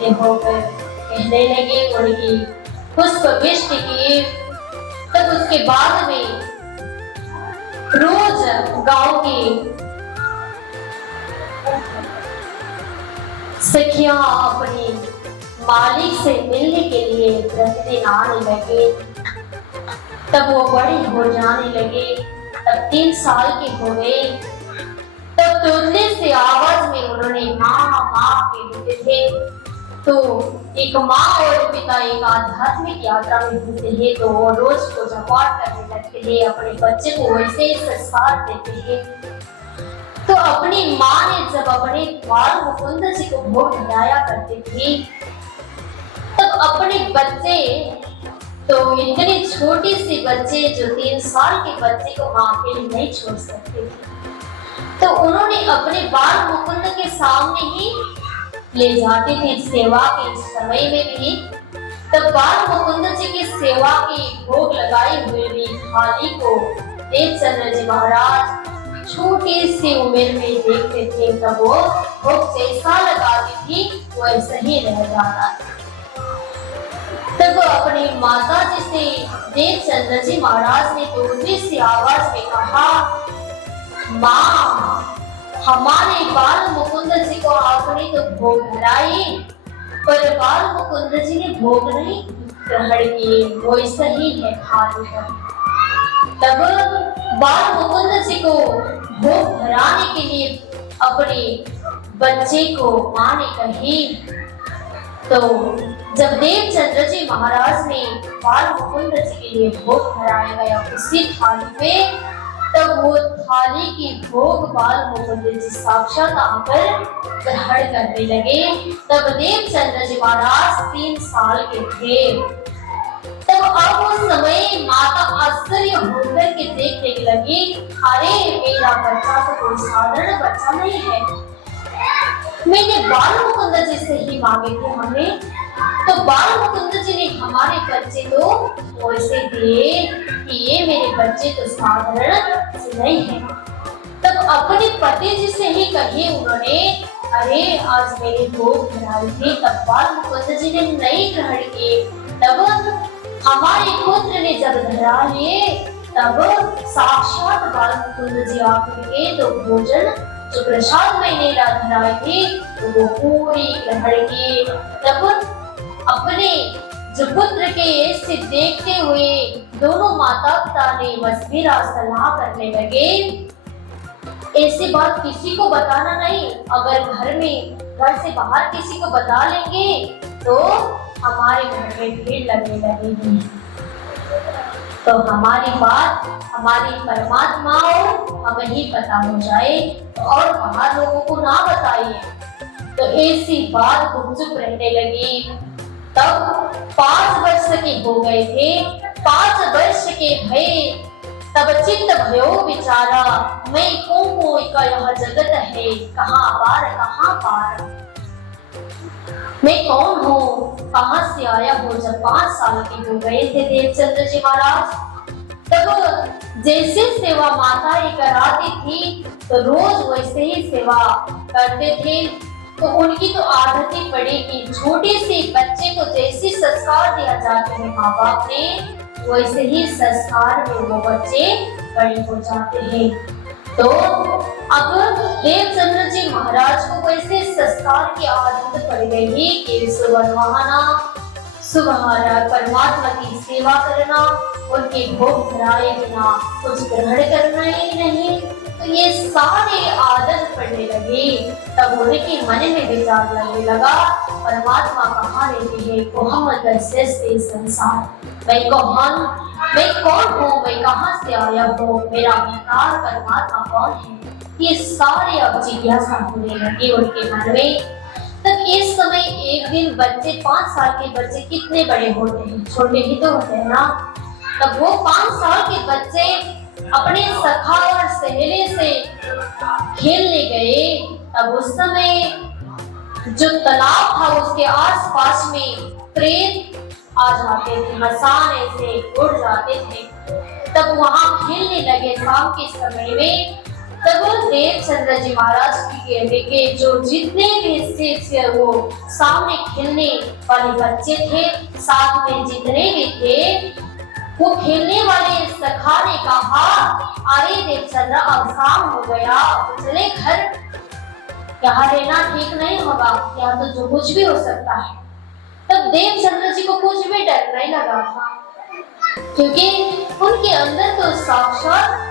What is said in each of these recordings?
खड़े होकर कहने लगे, उनकी पुष्पवृष्टि की। तब उसके बाद में रोज गांव की सखियां अपने मालिक से मिलने के लिए प्रतिदिन आने लगे। तब वो बड़े हो जाने लगे, तब 3 साल के हो गए। तब तोतले से आवाज में उन्होंने माँ माँ कहते थे। तो एक माँ और पिता एक आध्यात्मिक यात्रा में होते हैं, तो वो रोज पूजा पाठ करने लगते हैं, अपने बच्चे को वैसे ही संस्कार देते हैं। तो अपनी माँ ने जब अपने बाल मुकुंद जी को भोग लगाया करते थे, तब अपने बच्चे, तो इतने छोटी सी बच्चे जो 3 साल के बच्चे को माँ के लिए नहीं छोड़ सकते थे, तो उन्होंने अपने बाल मुकुंद के सामने ही ले जाते थे सेवा के समय में भी। तब बाल मुकुंद जी की सेवा की भोग लगाई हुई भी थाली को देवचंद्र जी महाराज छोटी सी उम्र में देखते थे, तब वो भोग जैसा लगाती थी वैसा ही रह जाता था। तब अपनी माता जी से देवचंद्र जी महाराज ने दूसरी सी आवाज में कहा, माँ, हमारे बाल मुकुंद जी को आपने तो भोग लगाई, पर बाल मुकुंद जी ने भोग नहीं ग्रहण किए, वो सही है खाली है। तब बाल मुकुंद जी को भोग धराने के लिए अपने बच्चे को माँ ने कही। तो जब देवचंद्र जी महाराज ने बाल मुकुंद जी के लिए भोग धराया गया उसी थाली पे, तब वो थाली की भोग बाल मुकुंद जी साक्षात आकर ग्रहण करने लगे। तब देवचंद्र जी महाराज 3 साल के थे। तब अब उस समय माता आश्चर्य होकर के देखने लगी, अरे मेरा बच्चा तो कोई साधारण बच्चा नहीं है, मैंने बाल मुकुंद जी से ही मांगे थे हमें, तो बाल मुकुंद जी ने हमारे बच्चे तो वैसे दिए कि ये मेरे बच्चे तो साधारण से नहीं है। तब अपने पति जी से ही कही उन्होंने, अरे आज मेरे भोग धराई थी, तब बाल मुकुंद जी ने नहीं ग्रहण किए। तब हमारे पुत्र ने जब धरा लिए, तब साक्षात बाल मुकुंद जी आकर के तो भोजन जो प्रसाद मैंने धराई थी तो वो पूरी ग्रहण की। तब अपने जो पुत्र के ऐसे देखते हुए दोनों माता पिता ने मशविरा सलाह करने लगे, ऐसी बात किसी को बताना नहीं, अगर घर से बाहर किसी को बता लेंगे तो हमारे घर में भीड़ लगने लगेगी, तो हमारी बात हमारी परमात्मा और हमें ही पता हो जाए, और बाहर लोगों को ना बताइए। तो ऐसी बात गुपचुप रहने लगी। तब 5 वर्ष के हो गए थे। 5 वर्ष के भय तब चित्त भयो बिचारा, मैं कोई का यह जगत है, कहाँ पार मैं कौन हूँ, कहाँ से आया हूँ। जब 5 साल के हो गए थे देवचंद्र जी महाराज, तब जैसे सेवा माताएं कराती थी तो रोज वैसे ही सेवा करते थे। तो उनकी तो आदत ही पड़ी कि छोटे से बच्चे को जैसे संस्कार दिया जाते हैं माँ बाप ने, वैसे ही संस्कार में वो बच्चे बड़े हो जाते हैं। तो अब देवचंद्र जी महाराज को वैसे संस्कार की आदत पड़ गई कि सुबह नहाना, सुबह परमात्मा की सेवा करना, उनके भोग धराए बिना कुछ ग्रहण करना ही नहीं। तो ये सारे आदत पड़ने लगी। तब उनके मन में विचार लगने लगा, परमात्मा कहाँ रहते हैं, संसार, मैं कौन हूँ, मैं कहाँ से आया हूँ, मेरा अवतार परमात्मा कौन है, ये सारे अब जिज्ञासा होने लगी उनके मन में। तब इस समय एक दिन बच्चे 5 साल के बच्चे कितने बड़े होते हैं, छोटे ही तो होते हैं ना। तब वो 5 साल के बच्चे अपने सखा और सहेली से खेलने गए। तब उस समय जो तालाब था उसके आसपास में प्रेत आ जाते थे, मसान ऐसे उड़ जाते थे। तब वहां खेलने लगे। शाम के समय में तब देवचंद्र जी महाराज के जो जितने भी शिष्य वो सामने खेलने वाले बच्चे थे, साथ में जितने भी थे, वो खेलने वाले सखा ने कहा, अरे देवचंद्र अब शाम हो गया, चले घर, यहाँ रहना ठीक नहीं होगा, यहाँ तो जो कुछ भी हो सकता है। तब देवचंद्र जी को कुछ भी डर नहीं लगा था, क्योंकि उनके अंदर तो साक्षात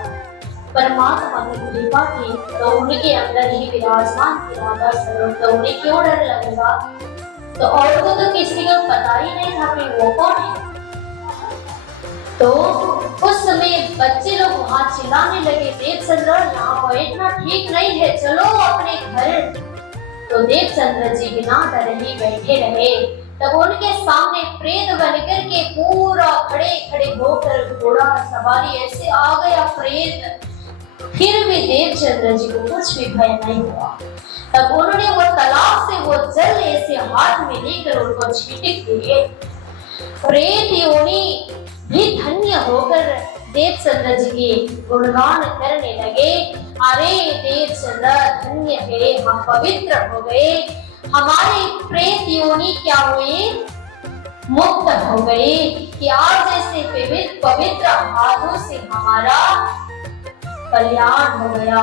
परमात्मा की कृपा थी, तो उनके अंदर ही विराजमान थी राधा स्वरूप, तो उन्हें क्यों डर लगेगा। तो और को तो किसी को पता ही नहीं था कि वो कौन है। तो उस समय बच्चे लोग वहां चिल्लाने लगे, देवचंद्र यहाँ बैठना ठीक नहीं है, चलो अपने घर। तो देवचंद्र जी बिना डरे ही बैठे रहे। तब उनके सामने प्रेत बनकर के पूरा खड़े खड़े होकर घोड़ा सवारी ऐसे आ गया प्रेत, फिर भी देवचंद्र जी को कुछ भी भय नहीं हुआ। तब उन्होंने वो तालाब से वो जल ऐसे हाथ में लेकर उनको छिटक दिए। प्रेत योनि भी धन्य होकर देवचंद्र जी के गुणगान करने लगे, अरे देवचंद्र धन्य है, हम पवित्र हो गए, हमारे प्रेत योनि क्या हुए, मुक्त हो गए, कि आज जैसे पवित्र हाथों से हमारा कल्याण हो गया।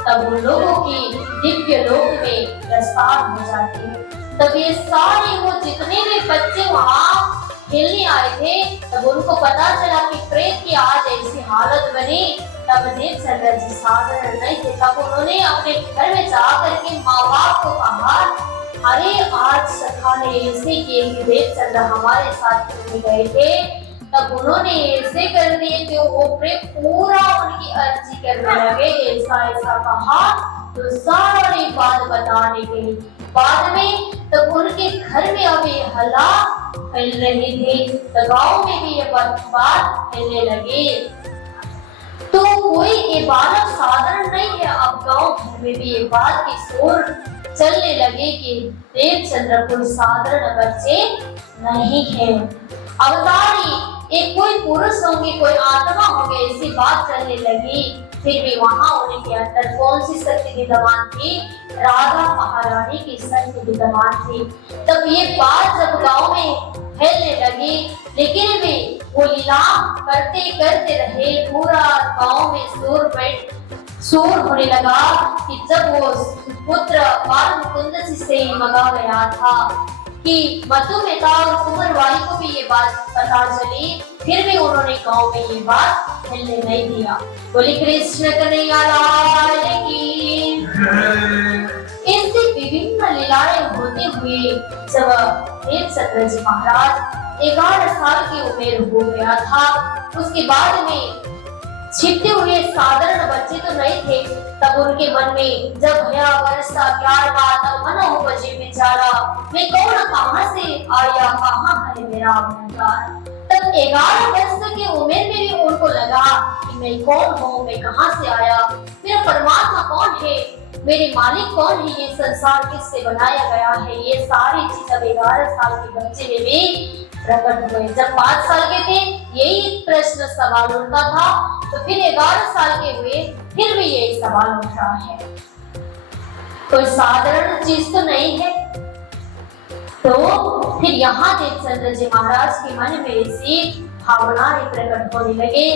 तब उन लोगों की दिव्य लोक में प्रस्थान हो जाती है। तब ये सारे वो जितने भी बच्चे वहां खेलने आए थे, तब उनको पता चला कि प्रेत की आज ऐसी हालत बनी। तब देवचंद्र जी साधारण नहीं थे, तब उन्होंने अपने घर में जाकर के माँ बाप को कहा, अरे आज सखा ने ऐसे किए कि देवचंद्र हमारे साथ खेलने गए थे, तब उन्होंने ऐसे कर दिए कि वो प्रेत पूरा उनकी अर्जी करने लगे, ऐसा ऐसा कहा। तो सारी बात बताने के लिए बाद में तब उनके घर में अभी हल्ला फैल रही थी, तो गाँव में भी ये बात फैलने लगी। तो कोई ये बालक साधारण नहीं है, अब गाँव घर में भी ये बात की शोर चलने लगे कि देवचंद्र कोई साधारण बच्चे नहीं है, अवतारी एक कोई पुरुष होंगे, कोई आत्मा होंगे, ऐसी बात चलने लगी। फिर भी वहां उनके अंदर कौन सी शक्ति विद्यमान थी, राधा महारानी की शक्ति विद्यमान थी। तब ये बात जब गांव में फैलने लगी, लेकिन भी वो लीला करते करते रहे, पूरा गांव में शोर होने लगा कि जब वो पुत्र बाल मुकुंद जी से मंगा गया था कि मधुमेता और कुंवरबाई को भी ये बात पता चली, फिर भी उन्होंने गांव में ये बात फैलने नहीं दिया। बोली कृष्ण कन्हैया लाल की। ऐसी विभिन्न लीलाएं होते हुए जब देवचंद्र जी महाराज 11 साल की उम्र हो गया था, उसके बाद में छिपते हुए साधारण बच्चे तो नहीं थे। तब उनके मन में जब भया वर्षा प्यार का तब मन उपजे बेचारा, मैं कौन कहाँ से आया, कहाँ है मेरा अहंकार। तब 11 वर्ष की उम्र में भी उनको लगा कि मैं कौन हूँ, मैं कहाँ से आया, मेरा परमात्मा कौन है, मेरे मालिक कौन है, ये संसार किससे बनाया गया है। ये सारी चीज अब 11 साल के बच्चे में भी प्रकट हुए। जब 5 साल के थे यही प्रश्न सवाल उठता था, तो फिर 11 साल के हुए फिर भी यही सवाल उठ रहा है। कोई साधारण चीज तो नहीं है। तो फिर यहाँ देवचंद्र जी महाराज के मन में ऐसी भावनाएं प्रकट होने लगे।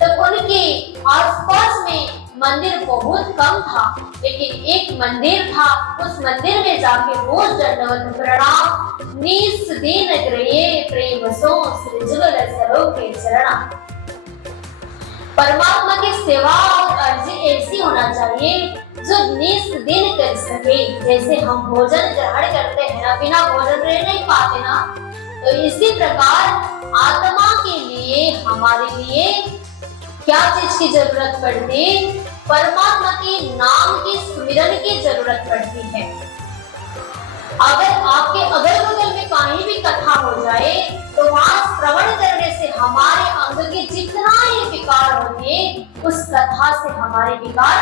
तब उनके आसपास में मंदिर बहुत कम था, लेकिन एक मंदिर था, उस मंदिर में जाके रोज दंडवत प्रणाम, निस दिन गृहे प्रेम सो सृजुल सरों के चरणा। परमात्मा की सेवा और अर्जी ऐसी होना चाहिए जो निस दिन कर सके। जैसे हम भोजन ग्रहण करते हैं ना, बिना भोजन रह नहीं पाते ना, तो इसी प्रकार आत्मा के लिए हमारे लिए क्या चीज की जरूरत पड़ती, परमात्मा के नाम की स्मरण की जरूरत पड़ती है। अगर आपके अगल बगल में कहीं भी कथा हो जाए तो वहां श्रवण करने से हमारे अंग के जितना ही विकार होंगे, उस कथा से हमारे विकार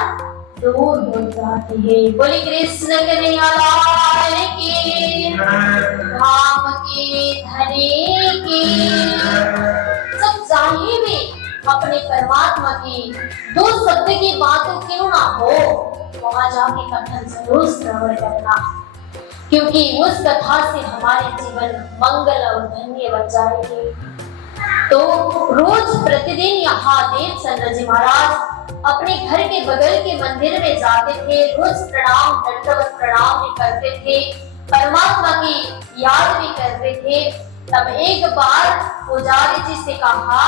दूर हो जाते हैं। बोले कृष्ण कन्हैया लाल की, धाम के धने की। सब चाहे भी अपने परमात्मा की दो शब्द की बातों क्यों ना हो, वहां जाके कथन जरूर श्रवण करना, क्योंकि उस कथा से हमारे जीवन मंगल और धन्य बन जाएंगे। तो रोज प्रतिदिन यहाँ देवचंद्र जी महाराज अपने घर के बगल के मंदिर में जाते थे, रोज प्रणाम दंडवत प्रणाम भी करते थे, परमात्मा की याद भी करते थे। तब एक बार पुजारी जी से कहा,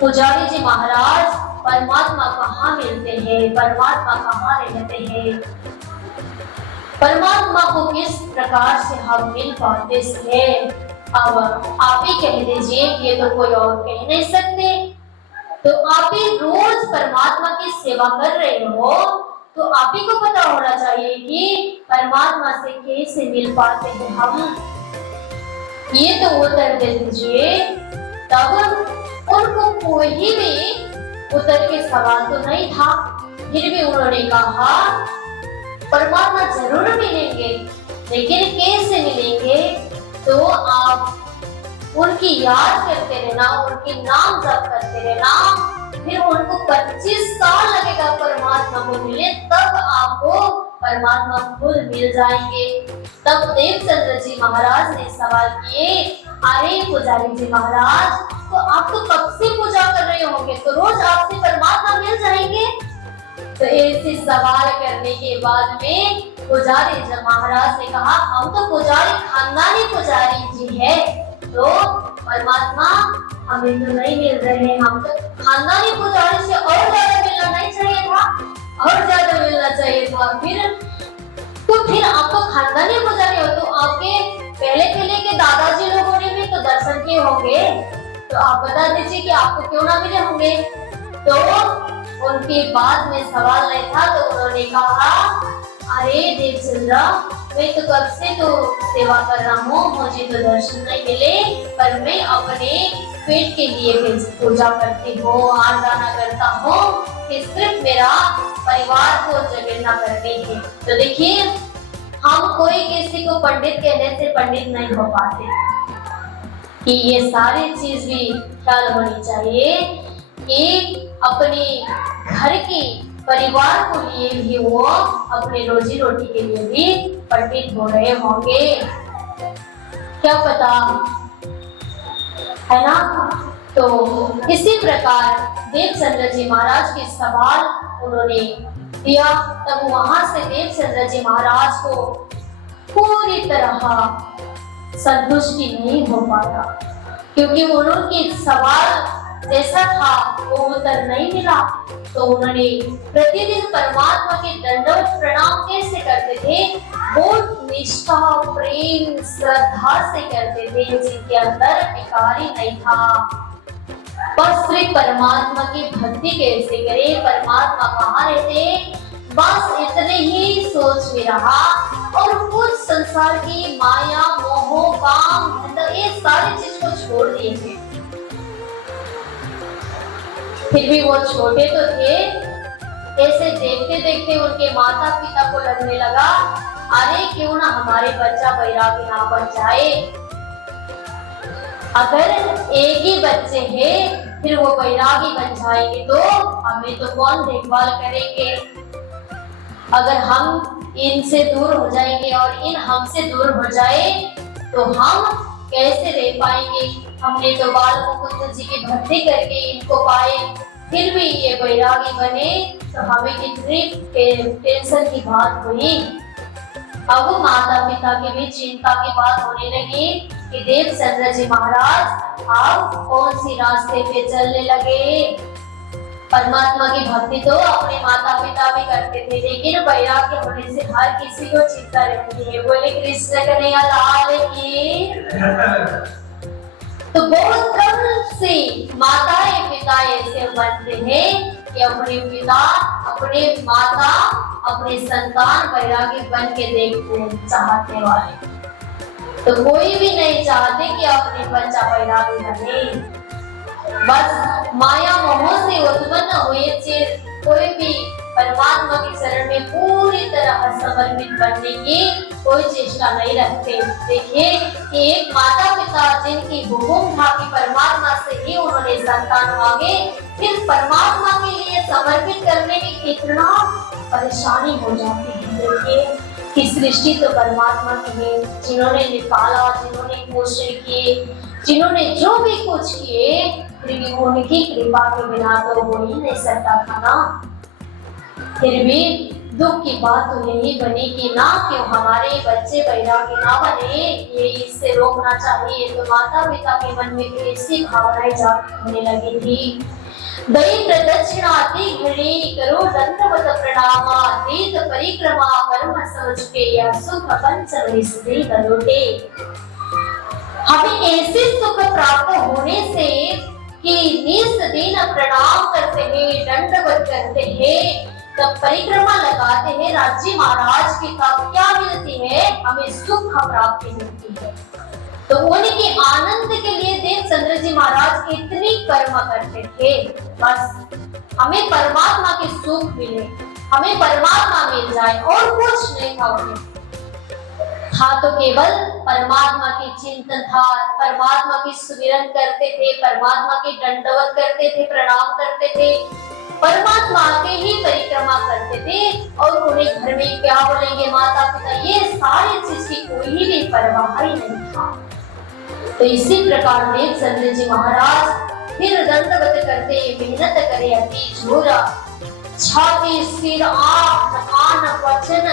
पुजारी जी महाराज परमात्मा कहाँ मिलते हैं, परमात्मा कहाँ रहते हैं, परमात्मा को किस प्रकार से हम मिल पाते हैं? अब आप ही कह दीजिए, ये तो कोई और कह नहीं सकते। तो आप ही रोज परमात्मा की सेवा कर रहे हो, तो आप ही को पता होना चाहिए कि परमात्मा से कैसे मिल पाते हैं हम। ये तो उत्तर दे दीजिए। तब उनको कोई भी उत्तर के सवाल तो नहीं था, फिर भी उन्होंने कहा परमात्मा जरूर मिलेंगे, लेकिन कैसे मिलेंगे? तो आप उनकी याद करते रहना, उनके नाम जप करते रहना, फिर उनको 25 साल लगेगा परमात्मा को मिले, तब आपको परमात्मा खुद मिल जाएंगे। तब देवचंद्र जी महाराज ने सवाल किए, अरे पुजारी जी महाराज, तो आप तो कब से पूजा कर रहे होंगे, तो रोज आपसे परमात्मा मिल जाएंगे? तो ऐसे सवाल करने के बाद में पुजारी जी महाराज ने कहा, हम तो पुजारी खानदानी पुजारी जी है, तो परमात्मा हमें तो नहीं मिल रहे हैं, हम तो खानदानी पुजारी से और ज्यादा मिलना नहीं चाहिए था, और ज्यादा मिलना चाहिए था। फिर आप तो खानदानी पुजारी हो, तो आपके पहले के दादाजी लोगों ने भी तो दर्शन किए होंगे, तो आप बता दीजिए कि आपको क्यों ना मिले होंगे? तो उनके बाद में सवाल नहीं था, तो उन्होंने कहा, अरे देवचंद्र, मैं तो कब से तो सेवा कर रहा हूँ, मुझे तो दर्शन नहीं मिले, पर मैं अपने पेट के लिए पूजा करती हूँ, आराधना करता हूँ कि सिर्फ मेरा परिवार को जगेरना करनी है। तो देखिए, हम कोई किसी को पंडित कहने से पंडित नहीं हो पाते, कि ये सारी चीज भी ख्याल होनी चाहिए कि अपने घर के परिवार को लिए भी वो अपने रोजी रोटी के लिए भी पंडित हो रहे होंगे, क्या पता, है ना? तो इसी प्रकार देवचंद्र जी महाराज के सवाल उन्होंने दिया। तब वहां से देवचंद्र जी महाराज को पूरी तरह संतुष्टि नहीं हो पाया, क्योंकि उनके सवाल जैसा था वो उत्तर नहीं मिला। तो उन्होंने प्रतिदिन परमात्मा के दंडवत प्रणाम कैसे करते थे? वो निष्ठा, प्रेम, श्रद्धा से करते थे, जिनके अंदर विकारी नहीं था। बस सिर्फ परमात्मा की भक्ति कैसे करे, परमात्मा कहाँ रहते, बस इतने ही सोच में रहा, और कुछ संसार की माया, मोह, काम, ये सारी चीज को छोड़ दिए थे। फिर भी वो छोटे तो थे, ऐसे देखते देखते उनके माता पिता को लगने लगा, अरे क्यों ना हमारे बच्चा बैरागी ना बन जाए। अगर एक ही बच्चे हैं, फिर वो बैरागी बन जाएंगे तो हमें तो कौन देखभाल करेंगे? अगर हम इनसे दूर हो जाएंगे और इन हमसे दूर हो जाए तो हम कैसे रह पाएंगे? हमने तो बाल मुकुंद जी की भक्ति करके इनको पाए, फिर भी ये बैरागी बने, तो हमें कितनी टेंशन की बात हुई। अब माता पिता के भी चिंता की बात होने लगी कि देवचंद्र जी महाराज आप कौन सी रास्ते पे चलने लगे। परमात्मा की भक्ति तो अपने माता पिता भी करते थे, लेकिन वैराग्य होने से हर किसी को चिंता रहती है। बोले कृष्ण कन्हैया लाल की। तो बहुत कम से माताएं पिता ऐसे बनते हैं कि अपने पिता, अपने माता, अपने संतान वैरागी बन के देखते चाहते वाले। तो कोई भी नहीं चाहते कि अपने बच्चा वैरागी बने। बस माया मोह से उत्पन्न हुए चीज कोई भी परमात्मा के चरण में पूरी तरह समर्पित बनने की कोई चेष्टा नहीं रखते। देखिए कि एक माता पिता जिनकी हुकुम था कि परमात्मा से ही उन्होंने संतान मांगे, फिर परमात्मा के लिए समर्पित करने में कितना परेशानी हो जाती है। देखिए कि सृष्टि तो परमात्मा की है, जिन्होंने निकाला, जिन्होंने पोषण किए, जिन्होंने जो भी कुछ किए, फिर भी उनकी कृपा के बिना तो हो ही नहीं सकता था ना। फिर भी दुख की बात तो यही बनी कि ना क्यों हमारे बच्चे वैरागी ना बने, ये इससे रोकना चाहिए। तो माता पिता के मन में भी ऐसी भावनाएं जागृत होने लगी थी। दई प्रदक्षिणा दी घड़ी करो दंडवत प्रणामा, तीर्थ परिक्रमा कर्म समझ के या सुख पंचम विसुद्धि लौटे। हमें ऐसे सुख प्राप्त होने से कि निस दिन प्रणाम करते हैं, दंडवत करते हैं, तब परिक्रमा लगाते हैं राज्य महाराज की, तब क्या मिलती है? हमें सुख प्राप्ति मिलती है। तो उनके आनंद के लिए देवचंद्र जी महाराज इतनी कर्म करते थे, बस हमें परमात्मा की सुख मिले, हमें परमात्मा मिल जाए, और कुछ नहीं था उन्हें। हाँ तो केवल परमात्मा की चिंतन था, परमात्मा की सुमिरन करते थे, परमात्मा की दंडवत करते थे, प्रणाम करते थे, परमात्मा के ही परिक्रमा करते थे, और उन्हें घर में क्या बोलेंगे माता पिता, ये सारी चीज की कोई भी परवाह ही नहीं था। तो इसी प्रकार देवचंद्र जी महाराज फिर दंडवत करते, मेहनत करे अति झोरा, छाती सिर आंख कान वचन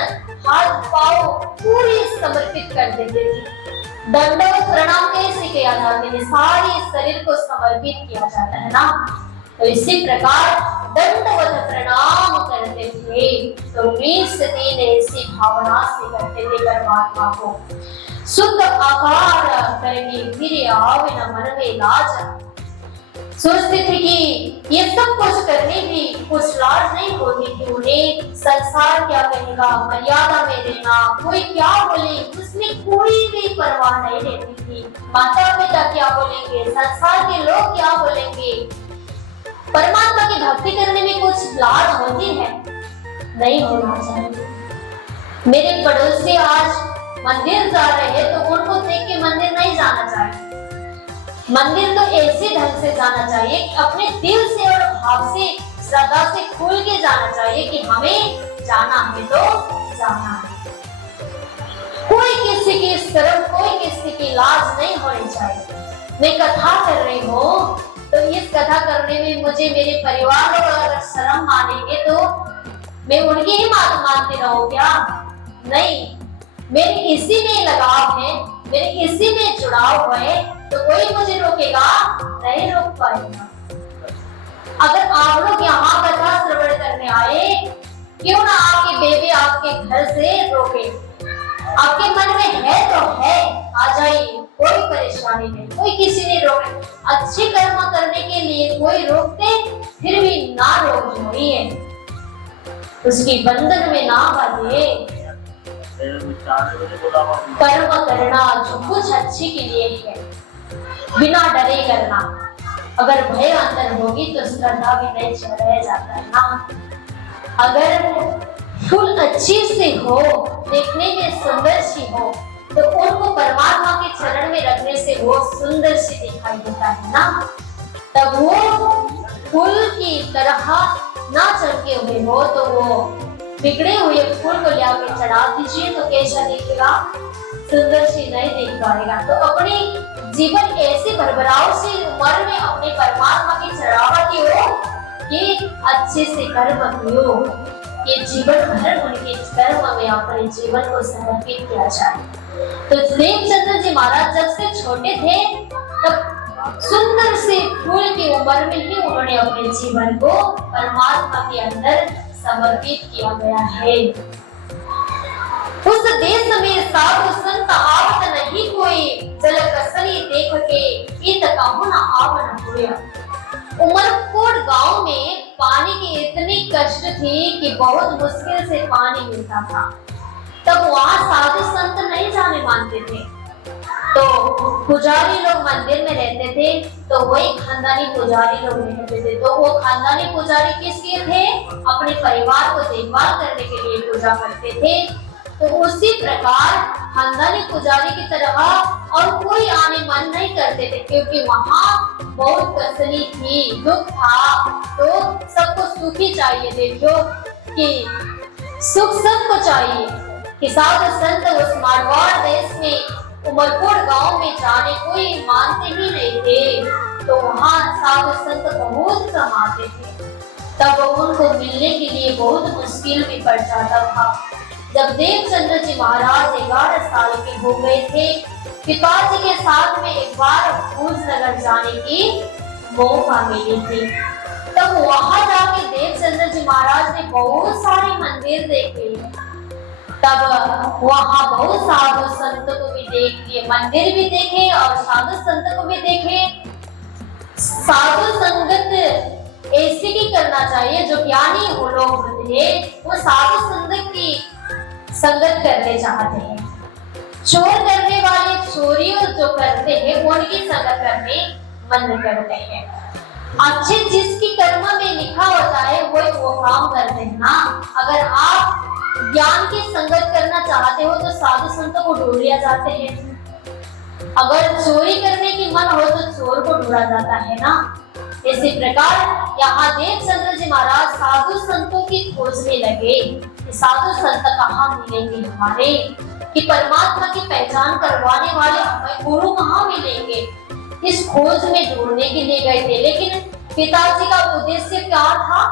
हाथ पांव पूरी समर्पित कर देते थे। दंडवत प्रणाम कैसे किया जाता है? सारे शरीर को समर्पित किया जाता है ना। तो इसी प्रकार दंडवत प्रणाम करते थे। तो 20 दिन ऐसी भावना से करते थे परमात्मा को। सुख आकार करके फिर आवे न मन में लाज। सोचते थे कि ये सब कुछ करने भी कुछ लाज नहीं होती थी उन्हें। संसार क्या कहेगा, मर्यादा में रहना, कोई क्या बोले, उसमें कोई भी परवाह नहीं रहती थी। माता पिता क्या बोलेंगे, संसार के लोग क्या बोलेंगे। परमात्मा की भक्ति करने में कुछ लाज होती है? नहीं होना चाहिए। मेरे पड़ोसी आज मंदिर जा रहे हैं तो उनको देख के मंदिर नहीं जाना चाहिए। मंदिर तो ऐसे ढंग से जाना चाहिए कि अपने दिल से और भाव से, श्रद्धा से खुल के जाना चाहिए कि हमें जाना है तो जाना है। कोई किसी की शर्म, कोई किसी की लाज नहीं होनी चाहिए। मैं कथा कर रही हूँ तो इस कथा करने में मुझे मेरे परिवार लोग अगर शर्म मानेंगे तो मैं उनकी ही बात मानती रहूं क्या? नहीं, मेरे इसी में लगाव है, मेरे इसी में जुड़ाव है, तो कोई मुझे रोकेगा नहीं, रोक पाएगा। अगर आप लोग यहाँ कथा श्रवण करने आए, क्यों ना आपके बेबी आपके घर से रोके, आपके मन में है तो है, आ जाइए, कोई परेशानी नहीं, कोई किसी ने रोके। अच्छे कर्म करने के लिए कोई रोकते, फिर भी ना रोक जोड़िए, उसकी बंधन में ना बांधिए। कर्म करना जो कुछ अच्छे के लिए है, बिना डरे करना। अगर भय अंदर होगी तो श्रद्धा भी नहीं रह जाता है ना। अगर फूल अच्छी से हो, देखने में सुंदर सी हो, तो उनको परमात्मा के चरण में रखने से वो सुंदर सी दिखाई देता है ना। तब वो फूल की तरह ना चमके हुए हो तो वो बिगड़े हुए फूल को लाके चढ़ा दीजिए तो कैसा दिखेगा? सुंदर सी नहीं दिख पाएगा। तो अपनी जीवन ऐसे भरभराव से उम्र में अपने परमात्मा की चढ़ावा की हो कि अच्छे से कर्म कियो, ये जीवन भर उनके कर्म में अपने जीवन को समर्पित किया जाए। तो देवचंद्र जी महाराज जब से छोटे थे तब सुंदर से फूल की उम्र में ही उन्होंने अपने जीवन को परमात्मा के अंदर समर्पित किया गया है। उस देश में साधु संत आवत नहीं कोई, जल कसरी देख के इत कहूं न आवन हुआ। उमरकोट गांव में पानी की इतनी कष्ट थी कि बहुत मुश्किल से पानी मिलता था। तब वहाँ साधु संत नहीं जाने मानते थे। तो पुजारी लोग मंदिर में रहते थे, तो वही खानदानी पुजारी लोग रहते थे। तो वो खानदानी पुजारी किसके थे? अपने परिवार को देखभाल करने के लिए पूजा करते थे। तो उसी प्रकार खानदानी पुजारी की तरह और कोई आने मन नहीं करते थे, क्योंकि वहाँ बहुत कसनी थी, दुख था। तो सबको सुखी चाहिए। देखो कि सुख सबको चाहिए। कि साधु संत उस मारवाड़ देश में उमरकोट गांव में जाने कोई मानते ही नहीं थे। तो वहाँ साधु संत बहुत कम आते थे। तब उनको मिलने के लिए बहुत मुश्किल भी पड़ जाता था। जब देवचंद्र जी महाराज 11 साल के हो गए थे, पिताजी के साथ में एक बार भूजनगर जाने की मौका मिली थी। तब वहां जाके देवचंद्र जी महाराज ने बहुत सारे मंदिर देखे। तब वहां बहुत साधु संत को भी देख लिए, मंदिर भी देखे और साधु संत को भी देखे। साधु संगत ऐसी की करना चाहिए, जो ज्ञानी हो लोग होते हैं वो साधु संगत की संगत करने चाहते हैं। चोर करने वाले चोरियों जो करते हैं उनकी संगत करने मन करते हैं। अच्छे जिसकी कर्म में लिखा होता है वो काम करते हैं ना। अगर आप ज्ञान की संगत करना चाहते हो तो साधु संतों को ढूंढ लिया जाते हैं। अगर चोरी करने की मन हो तो चोर को ढूंढा जाता है ना। इसी प्रकार यहाँ देवचंद्र जी महाराज साधु संतों की खोज में लगे कि साधु संत कहाँ मिलेंगे हमारे, कि परमात्मा की पहचान करवाने वाले हमें गुरु कहाँ मिलेंगे। इस खोज में ढूंढने के लिए गए थे। लेकिन पिताजी का उद्देश्य क्या था?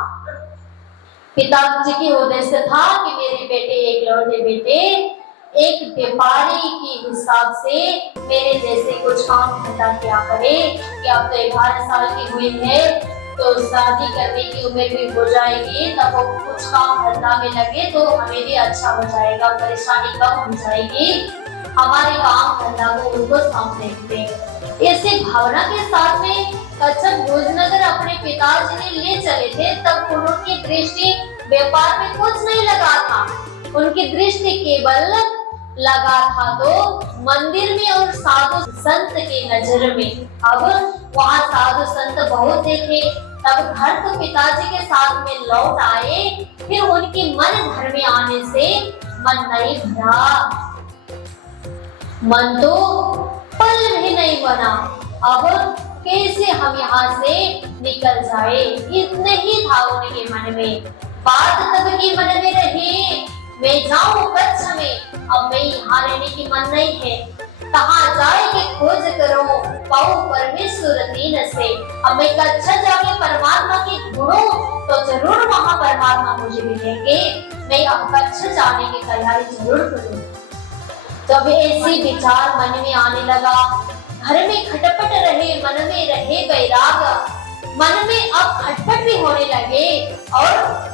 पिताजी की उद्देश्य था कि मेरे बेटे एक लौटे बेटे एक व्यापारी के हिसाब से मेरे जैसे कुछ काम धंधा किया करे। कि अब तो 11 साल की हुई है तो शादी करने की उम्र भी हो जाएगी, तब वो कुछ काम धंधा में लगे तो हमें भी अच्छा हो जाएगा, परेशानी कम हो जाएगी, हमारे काम धंधा को उनको सौंप देंगे। ऐसी भावना के साथ में जब भोजनगर अपने पिताजी ने ले चले थे, तब उनकी दृष्टि व्यापार में कुछ नहीं लगा था। उनकी दृष्टि केवल लगा था तो मंदिर में और साधु संत के नजर में। अब वहाँ साधु संत बहुत देखे। तब घर तो पिताजी के साथ में लौट आए। फिर उनकी मन घर में आने से मन नहीं भरा, मन तो पल भी नहीं बना। अब कैसे हम यहाँ से निकल जाए, इतने ही था उनके मन में। बात तब की मन में रही, मैं जाऊं कच्छ में, अब मैं यहाँ रहने की मन नहीं है। कहाँ जाए के खोज करो पाऊं परमेश्वर दीन से। अब मैं कच्छ जाके परमात्मा की ढूंढूं तो जरूर वहाँ परमात्मा मुझे मिलेंगे। मैं अब कच्छ जाने की तैयारी जरूर करूँ। तब ऐसी विचार मन में आने लगा। घर में खटपट रहे, मन में रहे वैराग। मन में अब खटपट भी होने लगे और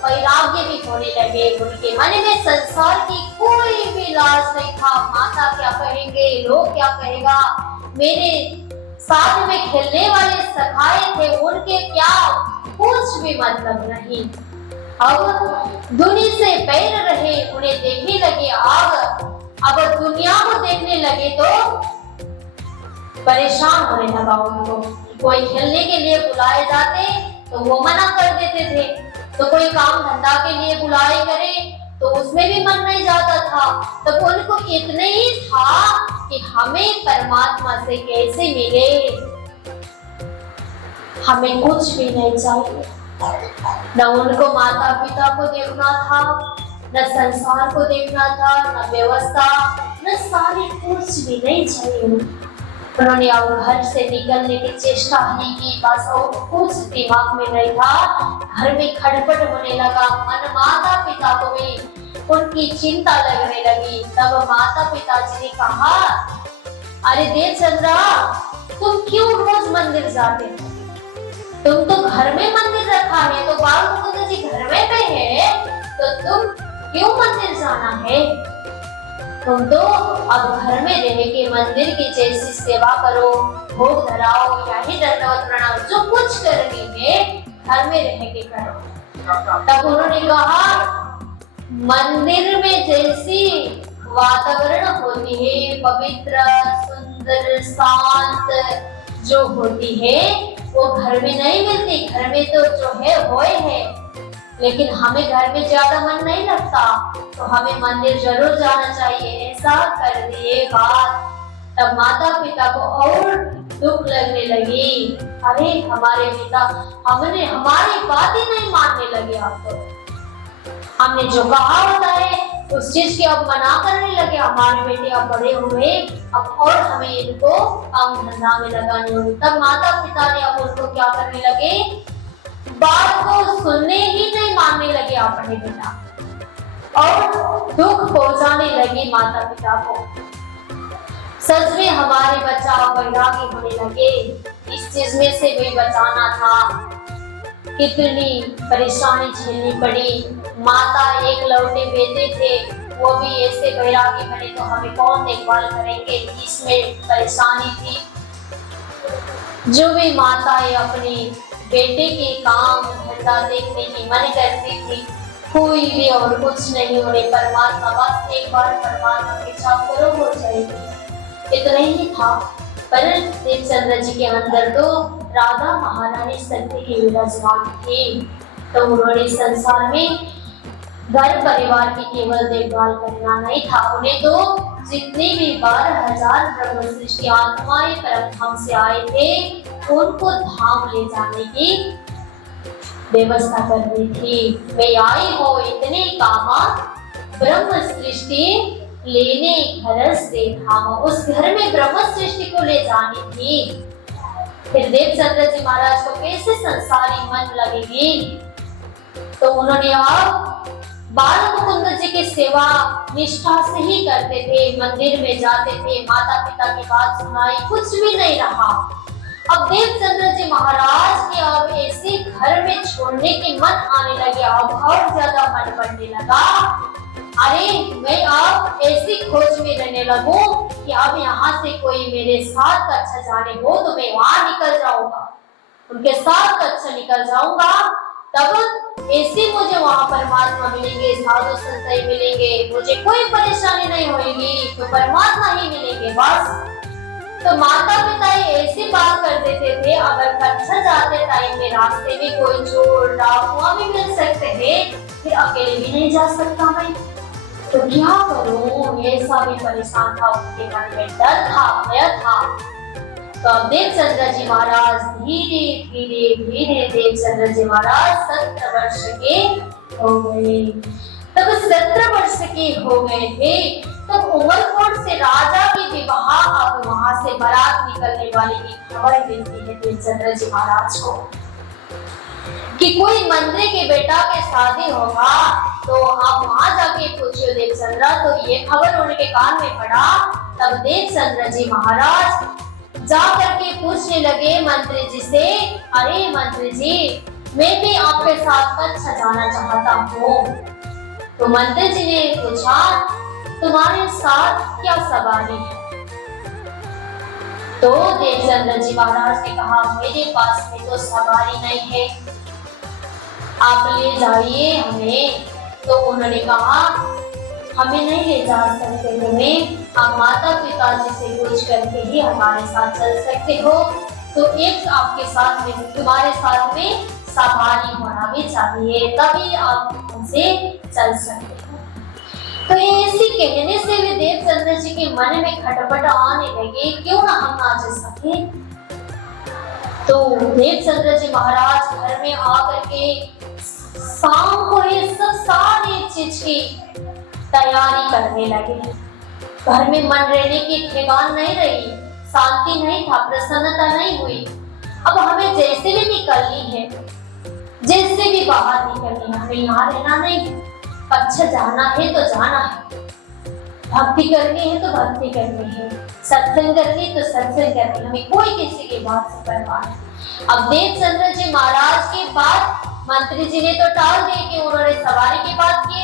वैराग्य भी होने लगे। उनके मन में संसार की कोई भी लाज नहीं था। माता क्या कहेंगे, लोग क्या कहेगा, मेरे साथ में खेलने वाले सखाए थे उनके क्या कुछ भी मतलब नहीं। अब दुनिया से पैर रहे, उन्हें देखने लगे आग। अब दुनिया को देखने लगे तो परेशान होने लगा उनको। कोई खेलने के लिए बुलाए जाते तो वो मना कर देते थे, तो कोई काम धंधा के लिए बुलाए करे तो उसमें भी मन नहीं जाता था। तो उनको इतने ही था कि हमें परमात्मा से कैसे मिले, हमें कुछ भी नहीं चाहिए। न उनको माता पिता को देखना था, न संसार को देखना था, न व्यवस्था, न सारी कुछ भी नहीं चाहिए। उन्होंने अब घर से निकलने की चेष्टा नहीं की, बस और कुछ दिमाग में नहीं था। घर में खटपट होने लगा, मन माता पिता को भी उनकी चिंता लगने लगी। तब माता पिताजी ने कहा, अरे देवचंद्रा, तुम क्यों रोज मंदिर जाते हो? तुम तो घर में मंदिर रखा है, तो बाल मुकुंद जी घर में पे है, तो तुम क्यों मंदिर जाना है? तुम तो अब घर में रह के मंदिर की जैसी सेवा करो, भोग धराओ, यही दंडवत प्रणाम, जो कुछ करनी है घर में रह के करो। तब उन्होंने कहा, मंदिर में जैसी वातावरण होती है, पवित्र, सुंदर, सुंदर शांत जो होती है वो घर में नहीं मिलती। घर में तो जो है वो है, लेकिन हमें घर में ज्यादा मन नहीं लगता तो हमें मंदिर जरूर जाना चाहिए। ऐसा कर दिए बात, तब माता पिता को और दुख लगने लगी। अरे हमारे पिता हमारी बात ही नहीं मानने लगे। अब तो हमने जो कहा होता है उस चीज की अब मना करने लगे। हमारे बेटे अब बड़े हुए, अब और हमें इनको काम धंधा में लगानी होगी। तब माता पिता ने अब उनको क्या करने लगे, बात को सुनने ही नहीं मानने लगे अपने पिता, और दुख पहुंचाने लगे माता पिता को। सच में हमारे बच्चा वैरागी होने लगे। इस चीज में से भी बचाना था, कितनी परेशानी झेलनी पड़ी। माता एक लौटे बेटे थे, वो भी ऐसे वैरागी बने तो हमें कौन देखभाल करेंगे, इसमें परेशानी थी। जो भी माताएं अपने बेटे के काम धंधा देखने की मन करती थी, कोई भी और कुछ नहीं, उन्हें परमात्मा बस एक बार परमात्मा की इच्छा करो हो जाएगी, इतना ही था। पर देवचंद्र जी के अंदर तो राधा महारानी सत्य की विराजमान थी, तो उन्होंने संसार में घर परिवार की केवल देखभाल करना नहीं था, उन्हें तो जितने भी 12,000 ब्रह्म सृष्टि आत्माएं परम धाम से आए थे उनको धाम ले जाने की व्यवस्था करनी थी। मैं आई हो इतने कामा ब्रह्म सृष्टि लेने घर से धाम, उस घर में ब्रह्म सृष्टि को ले जानी थी। फिर देवचंद्र जी महाराज को कैसे संसारी मन लगेगी, तो उन्होंने अब बाल मुकुंद जी की सेवा निष्ठा से ही करते थे, मंदिर में जाते थे, माता पिता की बात सुनाई, कुछ भी नहीं रहा। अब देवचंद्र जी महाराज के अब ऐसे घर में छोड़ने के मन आने लगे, अब और ज्यादा मन बढ़ने लगा। अरे मैं अब ऐसी खोज में रहने लगूं कि अब यहाँ से कोई मेरे साथ अच्छा जाने हो तो मैं वहां निकल जाऊंगा, उनके साथ अच्छा निकल जाऊंगा, तब ऐसे मुझे वहां परमात्मा मिलेंगे, साधु संत मिलेंगे, मुझे कोई परेशानी नहीं होगी, तो परमात्मा ही मिलेंगे बस। तो माता पिता ऐसी बात कर देते थे, अगर कच्चा जाते टाइम में रास्ते में कोई चोर डाकुआ भी मिल सकते थे, फिर अकेले भी नहीं जा सकता मैं, तो क्या करूं, ऐसा भी परेशान था, उनके मन में डर था, भय था। तो अब देवचंद्र जी महाराज धीरे धीरे धीरे देवचंद्र जी महाराज 17 वर्ष के हो गए। तब 17 वर्ष के हो गए थे, तब उमरकोट से राजा की विवाह, अब वहां से बारात निकलने वाली की खबर मिलती है देवचंद्र जी महाराज को कि कोई मंत्री के बेटा के शादी होगा, तो आप वहां जाके पूछिए देवचंद्र। तो ये खबर उनके कान में पड़ा। तब देवचंद्र जी महाराज जा करके पूछने लगे मंत्री जी से, अरे मंत्री जी मैं भी आपके साथ कच्छ जाना चाहता हूँ। तो मंत्री जी ने पूछा, तुम्हारे साथ क्या सवारी है? तो देवचंद्र जी महाराज ने कहा, मेरे पास में तो सवारी नहीं है, आप ले जाइए हमें। तो उन्होंने कहा, हमें नहीं ले जा सकते तुम्हें, आप माता पिता जी से पूछ करके ही हमारे साथ चल सकते हो, तो एक आपके साथ में, तुम्हारे साथ में सवारी होना भी चाहिए, तभी आप हमसे चल सकते हो। तो ऐसी कहने से भी देवचंद्र जी के मन में खटपट आने लगे, क्यों ना हम ना जा सके। तो देवचंद्र जी महाराज घर में आकर के शाम को ये सब सारी चीज की तैयारी करने लगे। घर में मन रहने की ठिकान नहीं रही, शांति नहीं था, प्रसन्नता नहीं हुई। अब हमें जैसे भी निकलनी है, जैसे भी बाहर निकलनी है, हमें यहाँ रहना नहीं, अच्छा जाना है तो जाना है, भक्ति करनी है तो भक्ति करनी है, सत्संग करनी तो सत्संग करनी, हमें कोई किसी की बात से परवाह नहीं। अब देवचंद्र जी महाराज के बाद मंत्री जी ने तो टाल दिए कि उन्होंने सवारी की बात की,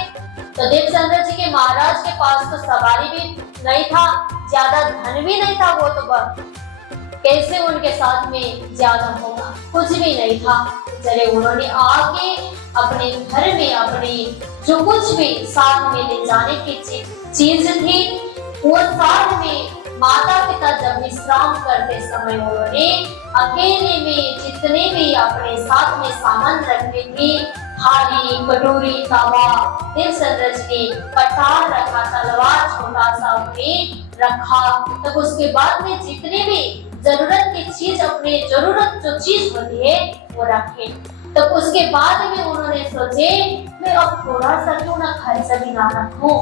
तो देवचंद्र जी के महाराज के पास तो सवारी भी नहीं था, ज्यादा धन भी नहीं था, वो तो कैसे उनके साथ में ज्यादा होगा, कुछ भी नहीं था। चले उन्होंने आके अपने घर में अपने जो कुछ भी साथ में ले जाने की चीज थी वो साथ में माता पिता जब विश्राम करते समय उन्होंने अकेले में जितने भी अपने साथ में सामान रखते थे, थाली, कटोरी, तवा, दिल संरचने, कटार रखा, तलवार छोटा सा उन्होंने रखा। तब उसके बाद में जितने भी जरूरत की चीज, अपने जरूरत जो चीज होती है वो रखे। तब उसके बाद में उन्होंने सोचे मैं अब थोड़ा सा क्यों ना खर्च भी ना रखूं,